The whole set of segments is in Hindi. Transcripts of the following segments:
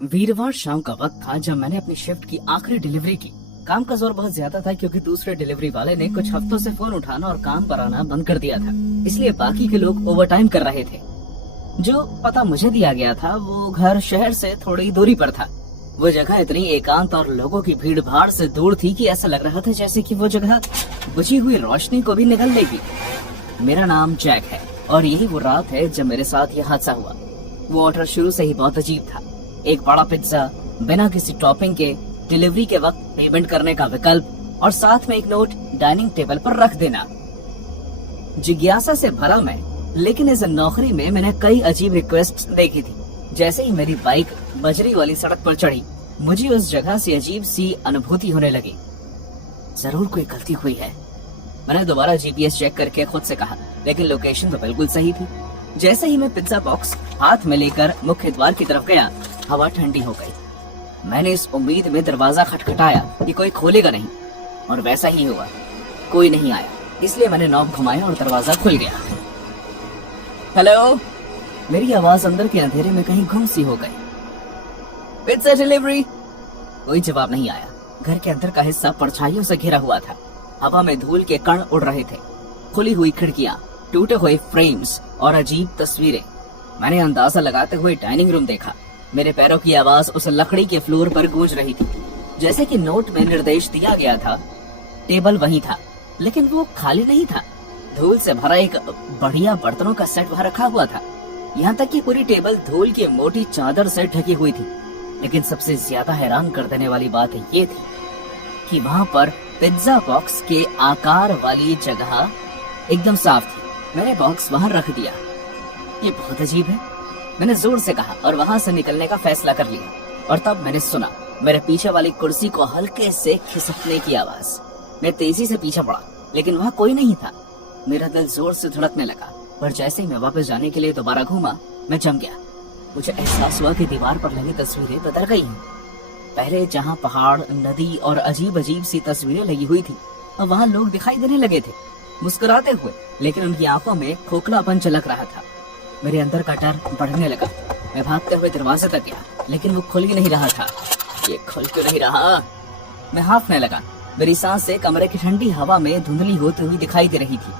वीरवार शाम का वक्त था जब मैंने अपनी शिफ्ट की आखिरी डिलीवरी की। काम का जोर बहुत ज्यादा था क्योंकि दूसरे डिलीवरी वाले ने कुछ हफ्तों से फोन उठाना और काम पर आना बंद कर दिया था, इसलिए बाकी के लोग ओवरटाइम कर रहे थे। जो पता मुझे दिया गया था वो घर शहर से थोड़ी दूरी पर था। वो जगह इतनी एकांत और लोगों की भीड़ भाड़ से दूर थी कि ऐसा लग रहा था जैसे कि वो जगह बुझी हुई रोशनी को भी निगल लेगी। मेरा नाम जैक है और यही वो रात है जब मेरे साथ यह हादसा हुआ। वो ऑर्डर शुरू से ही बहुत अजीब था। एक बड़ा पिज्जा बिना किसी टॉपिंग के, डिलीवरी के वक्त पेमेंट करने का विकल्प और साथ में एक नोट डाइनिंग टेबल पर रख देना। जिज्ञासा से भरा मैं, लेकिन इस नौकरी में मैंने कई अजीब रिक्वेस्ट देखी थी। जैसे ही मेरी बाइक बजरी वाली सड़क पर चढ़ी, मुझे उस जगह से अजीब सी अनुभूति होने लगी। जरूर कोई गलती हुई है। मैंने दोबारा जीपीएस चेक करके खुद से कहा, लेकिन लोकेशन तो बिल्कुल सही थी। जैसे ही मैं पिज्जा बॉक्स हाथ में लेकर मुख्य द्वार की तरफ गया, हवा ठंडी हो गई। मैंने इस उम्मीद में दरवाजा खटखटाया कि कोई खोलेगा नहीं, और वैसा ही हुआ। कोई नहीं आया, इसलिए मैंने नॉब घुमाया और दरवाजा खुल गया। हेलो, मेरी आवाज अंदर के अंधेरे में कहीं गुम सी हो गई। Pizza delivery. कोई जवाब नहीं आया। घर के अंदर का हिस्सा परछाइयों से घिरा हुआ था। हवा में धूल के कण उड़ रहे थे। खुली हुई खिड़कियां, टूटे हुए फ्रेम्स और अजीब तस्वीरें। मैंने अंदाजा लगाते हुए डाइनिंग रूम देखा। मेरे पैरों की आवाज उस लकड़ी के फ्लोर पर गूंज रही थी। जैसे कि नोट में निर्देश दिया गया था। टेबल वहीं था, लेकिन वो खाली नहीं था। धूल से भरा एक बढ़िया बर्तनों का सेट वहां रखा हुआ था। यहाँ तक कि पूरी टेबल धूल की मोटी चादर से ढकी हुई थी। लेकिन सबसे ज्यादा हैरान कर देने वाली बात ये थी कि वहाँ पर पिज्जा बॉक्स के आकार वाली जगह एकदम साफ थी। मैंने बॉक्स वहाँ रख दिया। ये बहुत अजीब है, मैंने जोर से कहा और वहाँ से निकलने का फैसला कर लिया। और तब मैंने सुना मेरे पीछे वाली कुर्सी को हल्के से खिसकने की आवाज। मैं तेजी से पीछे बढ़ा, लेकिन वहाँ कोई नहीं था। मेरा दिल जोर से धड़कने लगा, पर जैसे ही मैं वापस जाने के लिए दोबारा घूमा, मैं जम गया। मुझे एहसास हुआ कि दीवार पर लगी तस्वीरें बदल गई हैं। पहले जहाँ पहाड़, नदी और अजीब अजीब सी तस्वीरें लगी हुई थी, अब वहाँ लोग दिखाई देने लगे थे, मुस्कुराते हुए, लेकिन उनकी आंखों में खोखलापन झलक रहा था। मेरे अंदर का डर बढ़ने लगा। मैं भागते हुए दरवाजे तक गया, लेकिन वो खुल ही नहीं रहा था। ये खुल क्यों नहीं रहा? मैं हाफने लगा। मेरी सांसें कमरे की ठंडी हवा में धुंधली होती हुई दिखाई दे रही थी।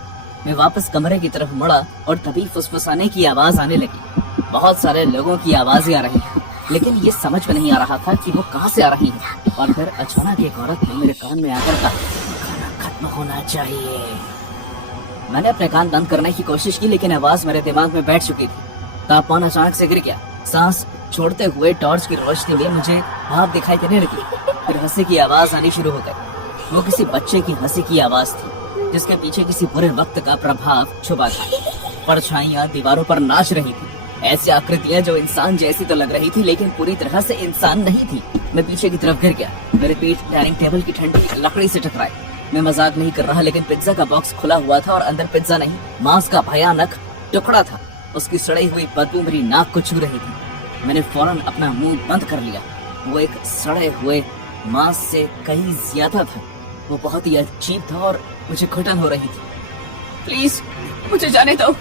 मैं वापस कमरे की तरफ मुड़ा और तभी फुसफुसाने की आवाज आने लगी। बहुत सारे लोगों की आवाजें आ रही हैं, लेकिन ये समझ में नहीं आ रहा था कि वो कहाँ से आ रही है। और फिर अचानक एक औरत ने मेरे कान में आकर कहा, खाना खत्म होना चाहिए। मैंने अपने कान बंद करने की कोशिश की, लेकिन आवाज मेरे दिमाग में बैठ चुकी थी। तापमान अचानक से गिर गया। सांस छोड़ते हुए टॉर्च की रोशनी में मुझे भाप दिखाई देने लगी। फिर हंसी की आवाज आनी शुरू हो गई। वो किसी बच्चे की हंसी की आवाज थी, जिसके पीछे किसी बुरे वक्त का प्रभाव छुपा था। परछाइयां दीवारों पर नाच रही थी। ऐसी आकृतियां जो इंसान जैसी तो लग रही थी, लेकिन पूरी तरह से इंसान नहीं थी। मैं पीछे की तरफ गिर गया। मेरे पीठ डाइनिंग टेबल की ठंडी लकड़ी से टकराई। मैं मजाक नहीं कर रहा, लेकिन पिज्जा का बॉक्स खुला हुआ था और अंदर पिज्जा नहीं, मांस का भयानक टुकड़ा था। उसकी सड़ी हुई बदबू मेरी नाक को छू रही थी। मैंने फौरन अपना मुंह बंद कर लिया। वो एक सड़े हुए मांस से कहीं ज्यादा था। वो बहुत ही अजीब था और मुझे घुटन हो रही थी। प्लीज मुझे जाने दो।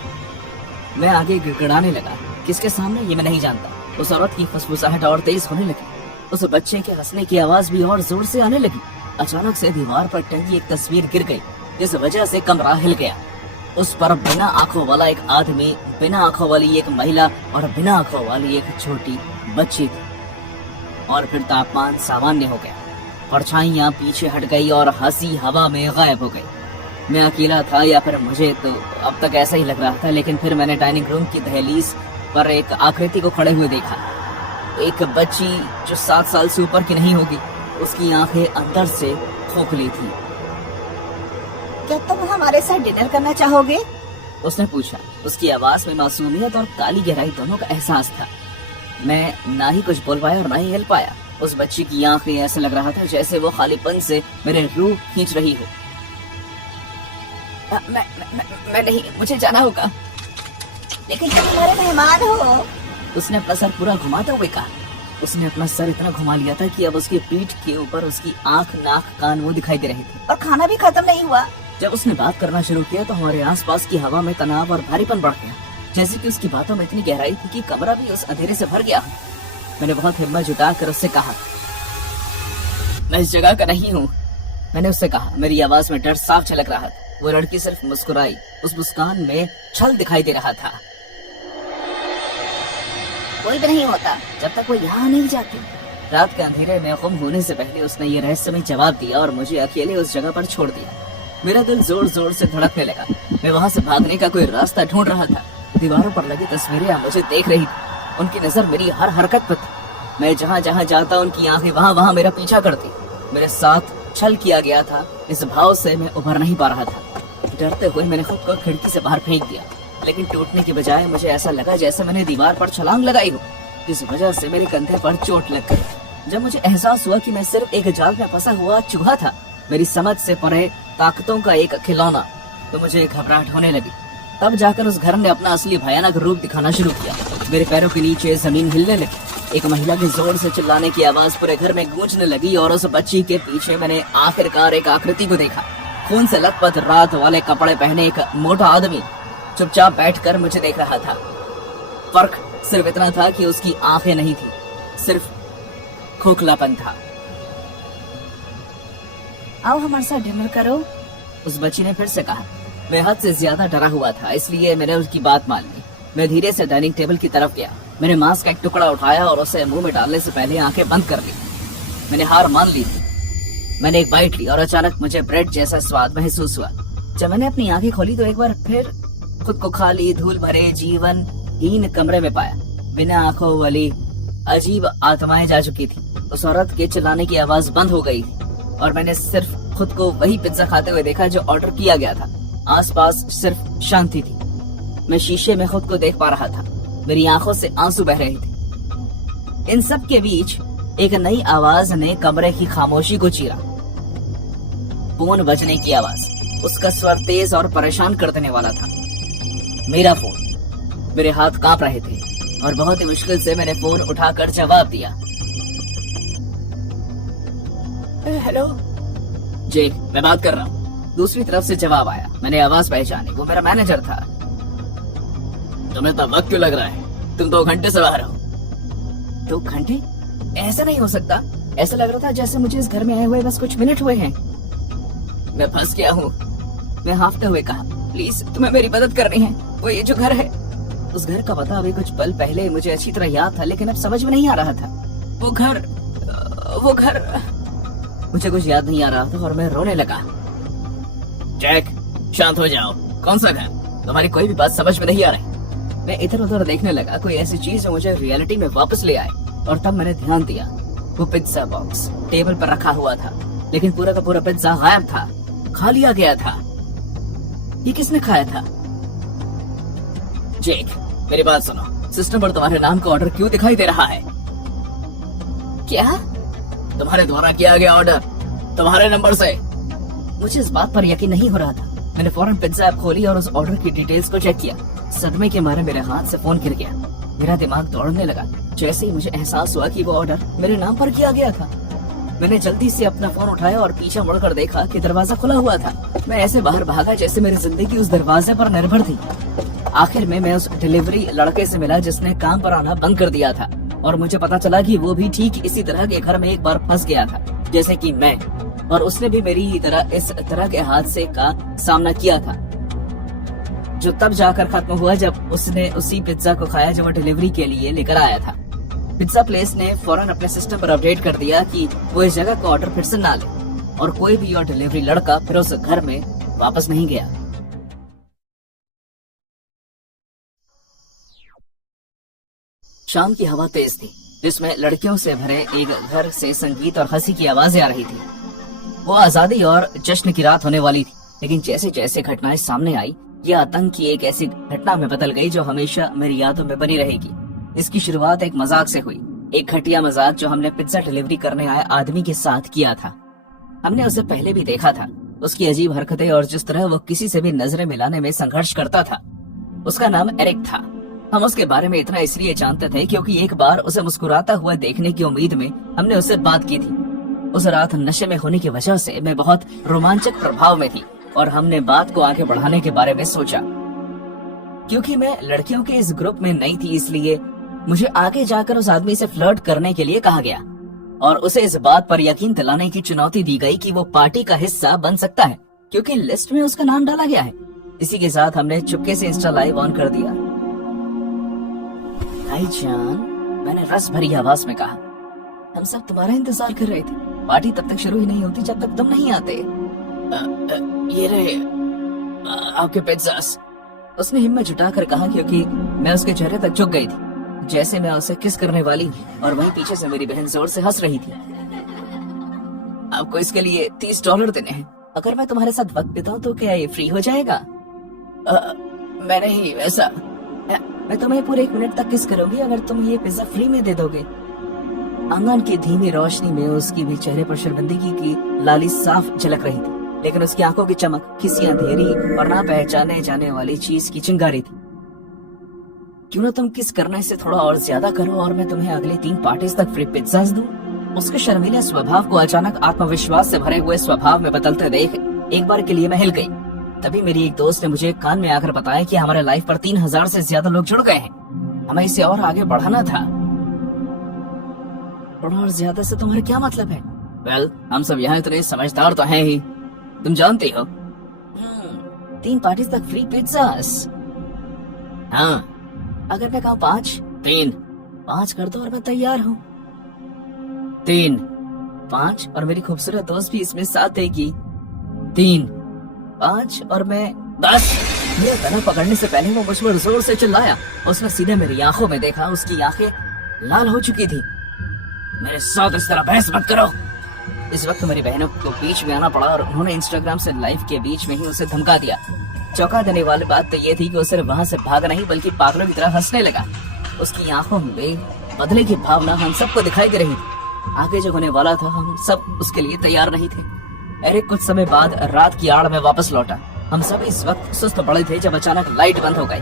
मैं आगे गिड़गिड़ाने लगा। किसके सामने ये मैं नहीं जानता। उस औरत की फुसफुसाहट और तेज होने लगी। उस बच्चे के हंसने की आवाज भी और जोर से आने लगी। अचानक से दीवार पर टंगी एक तस्वीर गिर गई, जिस वजह से कमरा हिल गया। उस पर बिना आंखों वाला एक आदमी, बिना आंखों वाली एक महिला और बिना आंखों वाली एक छोटी बच्ची थी। और फिर तापमान सामान्य हो गया। परछाइयां पीछे हट गई और हंसी हवा में गायब हो गई। मैं अकेला था, या फिर मुझे तो अब तक ऐसा ही लग रहा था। लेकिन फिर मैंने डाइनिंग रूम की दहलीज पर एक आकृति को खड़े हुए देखा। एक बच्ची जो 7 साल से ऊपर की नहीं होगी। उसकी आंखें अंदर से खोखली थी। क्या तुम हमारे साथ डिनर करना चाहोगे? उसने पूछा। उसकी आवाज में मासूमियत और काली गहराई दोनों का एहसास था। मैं ना ही कुछ बोल पाया और ना ही हिल पाया। उस बच्ची की आंखें ऐसा लग रहा था जैसे वो खालीपन से मेरे रूह खींच रही हो। मैं नहीं, मुझे जाना होगा। लेकिन तुम हमारे मेहमान हो। उसने अपना सर पूरा घुमाते हुए कहा। उसने अपना सर इतना घुमा लिया था कि अब उसकी पीठ के ऊपर उसकी आंख, नाक, कान वो दिखाई दे रहे थे। और खाना भी खत्म नहीं हुआ। जब उसने बात करना शुरू किया तो हमारे आसपास की हवा में तनाव और भारीपन बढ़ गया। जैसे कि उसकी बातों में इतनी गहराई थी कि कमरा भी उस अंधेरे से भर गया। मैंने बहुत हिम्मत जुटाकर उससे कहा, मैं इस जगह का नहीं हूँ। मैंने उससे कहा। मेरी आवाज में डर साफ झलक रहा था। वो लड़की सिर्फ मुस्कुराई। उस मुस्कान में छल दिखाई दे रहा था। कोई भी नहीं होता जब तक वो यहाँ नहीं जाती। रात के अंधेरे में गुम होने से पहले उसने ये रहस्यमय जवाब दिया और मुझे अकेले उस जगह पर छोड़ दिया। मेरा दिल जोर जोर से धड़कने लगा। मैं वहाँ से भागने का कोई रास्ता ढूंढ रहा था। दीवारों पर लगी तस्वीरें मुझे देख रही थी। उनकी नजर मेरी हर हरकत पर थी। मैं जहाँ जहाँ जाता उनकी आंखें वहाँ वहाँ मेरा पीछा करती। मेरे साथ छल किया गया था, इस भाव से मैं उभर नहीं पा रहा था। डरते हुए मैंने खुद को खिड़की से बाहर फेंक दिया, लेकिन टूटने की बजाय मुझे ऐसा लगा जैसे मैंने दीवार पर छलांग लगाई हो। इस वजह से मेरे कंधे पर चोट लग गई। जब मुझे एहसास हुआ कि मैं सिर्फ एक जाल में फंसा हुआ चूहा था, मेरी समझ से परे ताकतों का एक खिलौना, तो मुझे घबराहट होने लगी। तब जाकर उस घर ने अपना असली भयानक रूप दिखाना शुरू किया। मेरे पैरों के नीचे जमीन हिलने लगी। एक महिला के जोर से चिल्लाने की आवाज पूरे घर में गूंजने लगी और उस बच्ची के पीछे मैंने आखिरकार एक आकृति को देखा। खून से लथपथ रात वाले कपड़े पहने एक मोटा आदमी चुपचाप बैठकर मुझे देख रहा था। फर्क सिर्फ इतना था कि उसकी आंखें नहीं थी, सिर्फ खोखलापन था। आओ हमारे साथ डिनर करो, उस बच्ची ने फिर से कहा। मैं हद से ज्यादा डरा हुआ था, इसलिए मैंने उसकी बात मान ली। मैं धीरे से डाइनिंग टेबल की तरफ गया। मैंने मांस का एक टुकड़ा उठाया और उसे मुंह में डालने से पहले आंखें बंद कर ली। मैंने हार मान ली थी। मैंने एक बाइट ली और अचानक मुझे ब्रेड जैसा स्वाद महसूस हुआ। जब मैंने अपनी आंखें खोली तो एक बार फिर खुद को खाली, धूल भरे, जीवनहीन कमरे में पाया। बिना आंखों वाली अजीब आत्माएं जा चुकी थी। उस औरत के चिल्लाने की आवाज बंद हो गई और मैंने सिर्फ खुद को वही पिज्जा खाते हुए देखा जो ऑर्डर किया गया था। आसपास सिर्फ शांति थी। मैं शीशे में खुद को देख पा रहा था। मेरी आंखों से आंसू बह रहे थे। इन सब के बीच एक नई आवाज ने कमरे की खामोशी को चीरा। फोन बजने की आवाज। उसका स्वर तेज और परेशान कर देने वाला था। मेरा फोन। मेरे हाथ कांप रहे थे और बहुत ही मुश्किल से मैंने फोन उठाकर जवाब दिया। हेलो जेक, मैं बात कर रहा हूँ। दूसरी तरफ से जवाब आया। मैंने आवाज पहचानी। वो मेरा मैनेजर था। तुम्हें इतना वक्त क्यों लग रहा है? तुम 2 घंटे से बाहर हो। 2 घंटे? ऐसा नहीं हो सकता। ऐसा लग रहा था जैसे मुझे इस घर में आए हुए बस कुछ मिनट हुए हैं। मैं फंस गया हूँ, मैं हांफते हुए कहा। प्लीज, तुम्हें मेरी मदद करनी है। वो ये जो घर है, उस घर का पता अभी कुछ पल पहले मुझे अच्छी तरह याद था, लेकिन अब समझ में नहीं आ रहा था। वो घर मुझे कुछ याद नहीं आ रहा था और मैं रोने लगा। जैक, शांत हो जाओ। कौन सा घर? तुम्हारी कोई भी बात समझ में नहीं आ रही। मैं इधर उधर देखने लगा, कोई ऐसी चीज जो मुझे रियलिटी में वापस ले आए। और तब मैंने ध्यान दिया, वो पिज्जा बॉक्स टेबल पर रखा हुआ था, लेकिन पूरा का पूरा पिज्जा गायब था, खा लिया गया था। ये किसने खाया था? जेक, मेरी बात सुनो। सिस्टम पर तुम्हारे नाम का ऑर्डर क्यों दिखाई दे रहा है? क्या? तुम्हारे द्वारा किया गया ऑर्डर, तुम्हारे नंबर से। मुझे इस बात पर यकीन नहीं हो रहा था। मैंने फौरन पिज्जा ऐप खोली और उस ऑर्डर की डिटेल्स को चेक किया। सदमे के मारे मेरे हाथ से फोन गिर गया। मेरा दिमाग दौड़ने लगा जैसे ही मुझे एहसास हुआ कि वो ऑर्डर मेरे नाम पर किया गया था। मैंने जल्दी से अपना फोन उठाया और पीछे मुड़कर देखा कि दरवाजा खुला हुआ था। मैं ऐसे बाहर भागा जैसे मेरी जिंदगी उस दरवाजे पर निर्भर थी। आखिर में मैं उस डिलीवरी लड़के से मिला जिसने काम पर आना बंद कर दिया था, और मुझे पता चला कि वो भी ठीक इसी तरह के घर में एक बार फंस गया था जैसे कि मैं, और उसने भी मेरी ही तरह इस तरह के हादसे का सामना किया था, जो तब जाकर खत्म हुआ जब उसने उसी पिज्जा को खाया जो वो डिलीवरी के लिए लेकर आया था। पिज्जा प्लेस ने फौरन अपने सिस्टम पर अपडेट कर दिया कि वो इस जगह का ऑर्डर फिर से ना ले, और कोई भी और डिलीवरी लड़का फिर उस घर में वापस नहीं गया। शाम की हवा तेज थी, जिसमें लड़कियों से भरे एक घर से संगीत और हंसी की आवाजें आ रही थी। वो आजादी और जश्न की रात होने वाली थी, लेकिन जैसे जैसे घटनाएं सामने आई, यह आतंक की एक ऐसी घटना में बदल गई जो हमेशा मेरी यादों में बनी रहेगी। इसकी शुरुआत एक मजाक से हुई, एक घटिया मजाक जो हमने पिज्जा डिलीवरी करने आए आदमी के साथ किया था। हमने उसे पहले भी देखा था, उसकी अजीब हरकतें और जिस तरह वो किसी से भी नजरें मिलाने में संघर्ष करता था। उसका नाम एरिक था। हम उसके बारे में इतना इसलिए जानते थे क्योंकि एक बार उसे मुस्कुराता हुआ देखने की उम्मीद में हमने उससे बात की थी। उस रात नशे में होने की वजह से मैं बहुत रोमांचक प्रभाव में थी और हमने बात को आगे बढ़ाने के बारे में सोचा। क्योंकि मैं लड़कियों के इस ग्रुप में नई थी, इसलिए मुझे आगे जाकर उस आदमी से फ्लर्ट करने के लिए कहा गया और उसे इस बात पर यकीन दिलाने की चुनौती दी गई कि वो पार्टी का हिस्सा बन सकता है क्योंकि लिस्ट में उसका नाम डाला गया है। इसी के साथ हमने चुपके से इंस्टा लाइव ऑन कर दिया। भाईजान, मैंने रस भरी आवाज में कहा, हम सब तुम्हारा इंतजार कर रहे थे। पार्टी तब तक शुरू ही नहीं होती जब तक तुम नहीं आते। ये रहे आपके पिज़्ज़ास, उसने हिम्मत जुटाकर कहा क्योंकि मैं उसके चेहरे तक झुक गई थी जैसे मैं उसे किस करने वाली हूँ और वहीं पीछे से मेरी बहन जोर से हंस रही थी। आपको इसके लिए $30 देने हैं। अगर मैं तुम्हारे साथ वक्त बिताऊं तो क्या ये फ्री हो जाएगा? मैं नहीं वैसा, मैं तुम्हें पूरे 1 मिनट तक किस करूंगी अगर तुम ये पिज्जा फ्री में दे दोगे। आंगन की धीमी रोशनी में उसकी भी चेहरे पर शर्मिंदगी की लाली साफ झलक रही थी, लेकिन उसकी आंखों की चमक किसी अंधेरी और ना पहचाने जाने वाली चीज की चिंगारी थी। क्यों ना तुम किस करने से थोड़ा और ज्यादा करो और मैं तुम्हें अगले 3 पार्टीज तक फ्री पिज्जाज दूं। उसके शर्मीले स्वभाव को अचानक आत्मविश्वास से भरे हुए स्वभाव में बदलते देख एक बार के लिए मैं हिल गई। तभी मेरी एक दोस्त ने मुझे कान में आकर बताया कि हमारे लाइफ पर 3000 से ज्यादा लोग जुड़ गए हैं। हमें इसे और आगे बढ़ाना था। थोड़ा और ज्यादा से तुम्हारा क्या मतलब है? वेल, हम सब यहाँ इतने समझदार तो हैं ही, तुम जानती हो। 3 पार्टीज तक फ्री पिज्जास। हाँ, अगर मैं कहूँ 5? 3 5 कर दो और मैं तैयार हूँ। 3 5 और मेरी खूबसूरत दोस्त भी इसमें साथ देगी। 3 5 और मैं बस। मेरा गला पकड़ने से पहले वो मुझ पर जोर से चिल्लाया। उसने सीधे मेरी आंखों में देखा। उसकी आंखें लाल हो चुकी थी। मेरे साथ इस तरह बहस मत करो। इस वक्त मेरी बहनों को बीच में आना पड़ा और उन्होंने इंस्टाग्राम से लाइव के बीच में ही उसे धमका दिया। चौंका देने वाली बात तो ये थी कि वो सिर्फ वहाँ से भाग नहीं बल्कि पागलों की तरह हंसने लगा। उसकी आंखों में बदले की भावना हम सबको दिखाई दे रही थी। आगे जो होने वाला था हम सब उसके लिए तैयार नहीं थे। एरिक कुछ समय बाद रात की आड़ में वापस लौटा। हम सब इस वक्त सुस्त पड़े थे जब अचानक लाइट बंद हो गई।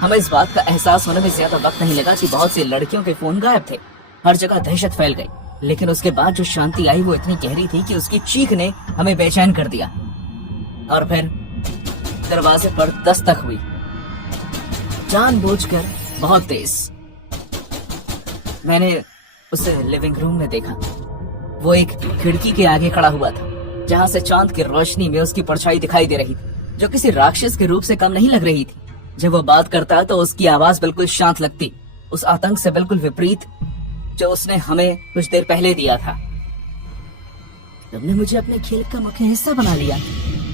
हमें इस बात का एहसास होने में ज्यादा वक्त नहीं लगा कि बहुत सी लड़कियों के फोन गायब थे। हर जगह दहशत फैल गई, लेकिन उसके बाद जो शांति आई वो इतनी गहरी थी कि उसकी चीख ने हमें बेचैन कर दिया। और फिर दरवाजे पर दस्तक हुई, जानबूझकर बहुत तेज। मैंने उसे लिविंग रूम में देखा। वो एक खिड़की के आगे खड़ा हुआ था जहां से चांद की रोशनी में उसकी परछाई दिखाई दे रही थी, जो किसी राक्षस के रूप से कम नहीं लग रही थी। जब वो बात करता तो उसकी आवाज बिल्कुल शांत लगती, उस आतंक से बिल्कुल विपरीत जो उसने हमें कुछ देर पहले दिया था। तुमने मुझे अपने खेल का मुख्य हिस्सा बना लिया,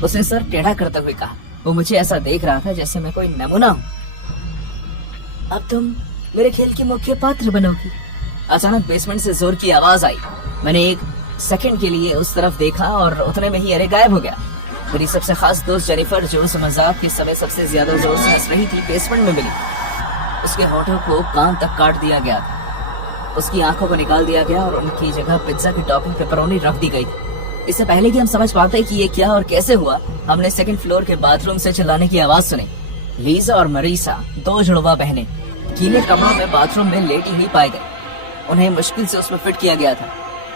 उसने सर टेढ़ा करते हुए कहा। वो मुझे ऐसा देख रहा था जैसे मैं कोई नमूना हूँ। अब तुम मेरे खेल की मुख्य पात्र बनोगी। अचानक बेसमेंट से जोर की आवाज आई। मैंने 1 सेकंड के लिए उस तरफ देखा और उतने में ही एरिक गायब हो गया। मेरी सबसे खास दोस्त जेनिफर, जो उस मजाक के समय सबसे ज्यादा जोर से हंस रही थी, बेसमेंट में मिली। उसके होठों को कान तक काट दिया गया था, उसकी आंखों को निकाल दिया गया और उनकी जगह पिज्जा की टॉपिंग पेपरोनी रख दी गई। इससे पहले कि हम समझ पाते कि ये क्या और कैसे हुआ, हमने 2nd फ्लोर के बाथरूम से चिल्लाने की आवाज सुनी। लीजा और मरीसा, 2 जुड़वा बहनें, गीले कपड़ों में बाथरूम में लेटी हुई पाई गई। उन्हें मुश्किल से उसमें फिट किया गया था।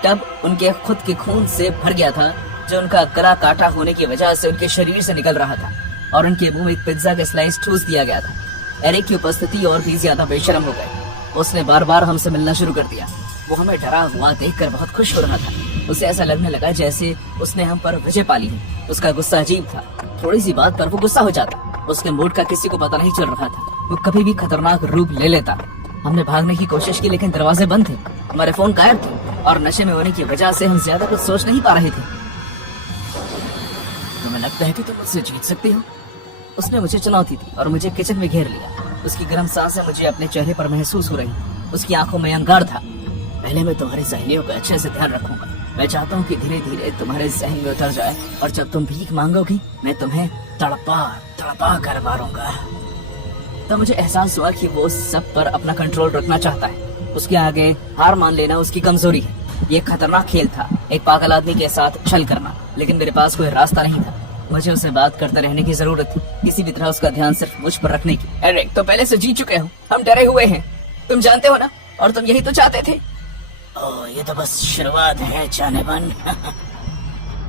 टब उनके खुद के खून से भर गया था, जो उनका गला काटा होने की वजह से उनके शरीर से निकल रहा था, और उनके मुंह में एक पिज्जा का स्लाइस ठूस दिया गया था। एरिक की उपस्थिति और भी ज्यादा बेशर्म हो गई। उसने बार बार हमसे मिलना शुरू कर दिया। वो हमें डरा हुआ देखकर बहुत खुश हो रहा था। उसे ऐसा लगने लगा जैसे उसने हम पर विजय पाली है। उसका गुस्सा अजीब था। थोड़ी सी बात पर वो गुस्सा हो जाता। उसके मूड का किसी को पता नहीं चल रहा था। वो कभी भी खतरनाक रूप ले लेता। हमने भागने की कोशिश की, लेकिन दरवाजे बंद थे, हमारे फोन गायब थे, और नशे में होने की वजह से हम ज्यादा कुछ सोच नहीं पा रहे थे। तुम्हें लगता है कि तुम मुझसे जीत सकती हो? उसने मुझे चुनौती दी और मुझे किचन में घेर लिया। उसकी गर्म सांसें मुझे अपने चेहरे पर महसूस हो रही। उसकी आंखों में अंगार था। पहले मैं तुम्हारी सहेलियों का अच्छे से ध्यान रखूंगा। मैं चाहता हूँ कि धीरे धीरे तुम्हारे जहन में उतर जाए, और जब तुम भीख मांगोगी मैं तुम्हें तड़पा कर मारूंगा। तब मुझे एहसास हुआ कि वो सब पर अपना कंट्रोल रखना चाहता है। उसके आगे हार मान लेना उसकी कमजोरी है। ये खतरनाक खेल था, एक पागल आदमी के साथ छल करना, लेकिन मेरे पास कोई रास्ता नहीं था। मुझे उसे बात करते रहने की जरूरत थी, किसी भी तरह उसका ध्यान सिर्फ मुझ पर रखने की। एरिक, तो पहले से जीत चुके हो, हम डरे हुए हैं, तुम जानते हो ना, और तुम यही तो चाहते थे। ओह, ये तो बस शुरुआत है जाने मन।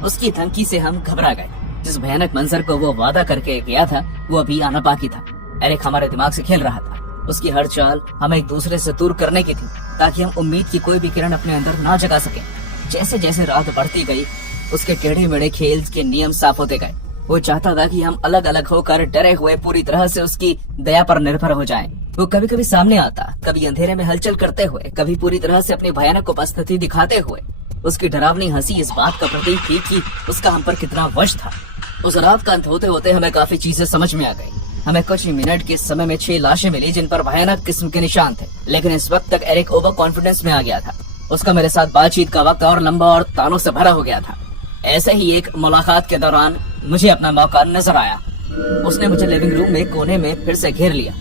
उसकी धमकी से हम घबरा गए। जिस भयानक मंजर को वो वादा करके गया था वो अभी आना बाकी था। एरिक हमारे दिमाग से खेल रहा था। उसकी हर चाल हमें एक दूसरे से दूर करने की थी, ताकि हम उम्मीद की कोई भी किरण अपने अंदर ना जगा सके। जैसे जैसे रात बढ़ती गई, उसके टेढ़े मेढ़े खेल के नियम साफ होते गए। वो चाहता था कि हम अलग अलग होकर डरे हुए पूरी तरह से उसकी दया पर निर्भर हो जाएं। वो कभी कभी सामने आता, कभी अंधेरे में हलचल करते हुए, कभी पूरी तरह से अपनी भयानक उपस्थिति दिखाते हुए। उसकी डरावनी हंसी इस बात का प्रतीक थी कि उसका हम पर कितना वश था। उस रात का अंत होते होते हमें काफी चीजें समझ में आ गई। हमें कुछ ही मिनट के समय में 6 लाशें मिली, जिन पर भयानक किस्म के निशान थे। लेकिन इस वक्त तक एरिक ओवर कॉन्फिडेंस में आ गया था। उसका मेरे साथ बातचीत का वक्त और लंबा और तानों से भरा हो गया था। ऐसे ही एक मुलाकात के दौरान मुझे अपना मौका नजर आया। उसने मुझे लिविंग रूम में कोने में फिर से घेर लिया।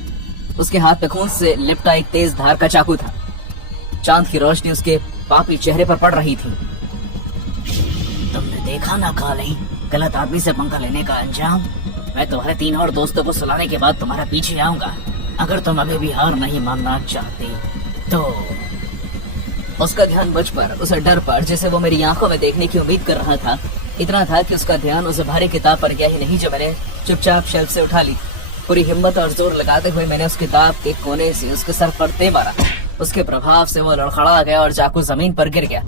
उसके हाथ में खून से लिपटा एक तेज धार का चाकू था। चांद की रोशनी उसके पापी चेहरे पर पड़ रही थी। तुमने देखा ना काली, गलत आदमी से पंगा लेने का अंजाम। मैं तुम्हारे 3 और दोस्तों को सुलाने के बाद तुम्हारे पीछे आऊंगा। अगर तुम अभी भी हार नहीं मानना चाहते तो। उसका ध्यान मुझ पर, उस डर पर जिसे वो मेरी आंखों में देखने की उम्मीद कर रहा था, इतना था कि उसका ध्यान उस भारी किताब पर गया ही नहीं जो मैंने चुपचाप शेल्फ से उठा ली। पूरी हिम्मत और जोर लगाते हुए मैंने उस किताब के कोने से उसके सर पर दे मारा। उसके प्रभाव से वो लड़खड़ा गया और चाकू जमीन पर गिर गया।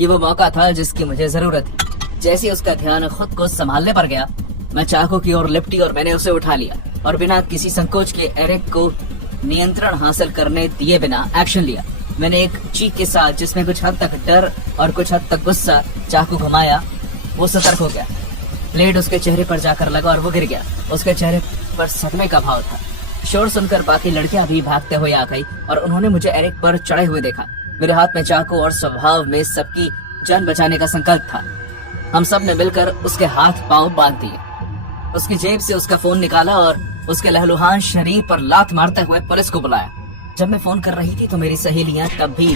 ये वो मौका था जिसकी मुझे जरूरत थी। जैसे ही उसका ध्यान खुद को संभालने पर गया, मैं चाकू की ओर लिपटी और मैंने उसे उठा लिया और बिना किसी संकोच के एरिक को नियंत्रण हासिल करने दिए बिना एक्शन लिया। मैंने एक चीख के साथ, जिसमें कुछ हद तक डर और कुछ हद तक गुस्सा, चाकू घुमाया। वो सतर्क हो गया। ब्लेड उसके चेहरे पर जाकर लगा और वो गिर गया। उसके चेहरे पर सदमे का भाव था। शोर सुनकर बाकी लड़कियां भी भागते हुए आ गई और उन्होंने मुझे एरिक पर चढ़े हुए देखा। मेरे हाथ में चाकू और स्वभाव में सबकी जान बचाने का संकल्प था। हम सब ने मिलकर उसके हाथ पांव बांध दिए। उसकी जेब से उसका फोन निकाला और उसके लहलुहान शरीर पर लात मारते हुए पुलिस को बुलाया। जब मैं फोन कर रही थी तो मेरी सहेलियां तब भी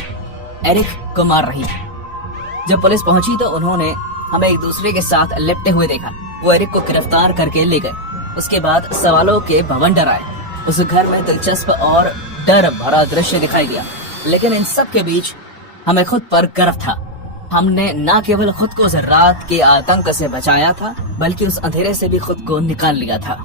एरिक को मार रही थी। जब पुलिस पहुंची तो उन्होंने हमें एक दूसरे के साथ लिपटे हुए देखा। वो एरिक को गिरफ्तार करके ले गए। उसके बाद सवालों के भवंडर आए। उस घर में दिलचस्प और डर भरा दृश्य दिखाई दिया, लेकिन इन सब के बीच हमें खुद पर गर्व था। हमने न केवल खुद को उस रात के आतंक से बचाया था, बल्कि उस अंधेरे से भी खुद को निकाल लिया था।